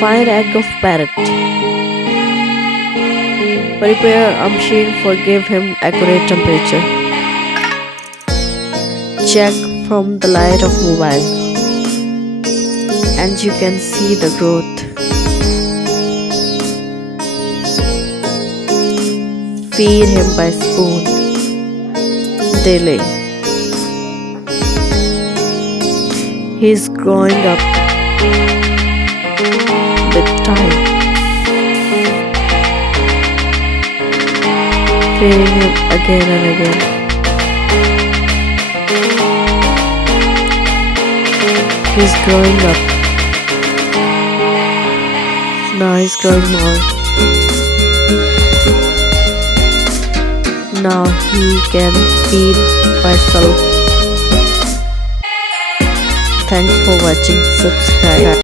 Find egg of parrot. Prepare a machine for give him accurate temperature. Check from the light of mobile. And you can see the growth. Feed him by spoon daily. He's growing up with time. Feeding him again and again. He's growing up. Now he's growing more. Now he can feed by himself. Thanks for watching. Subscribe.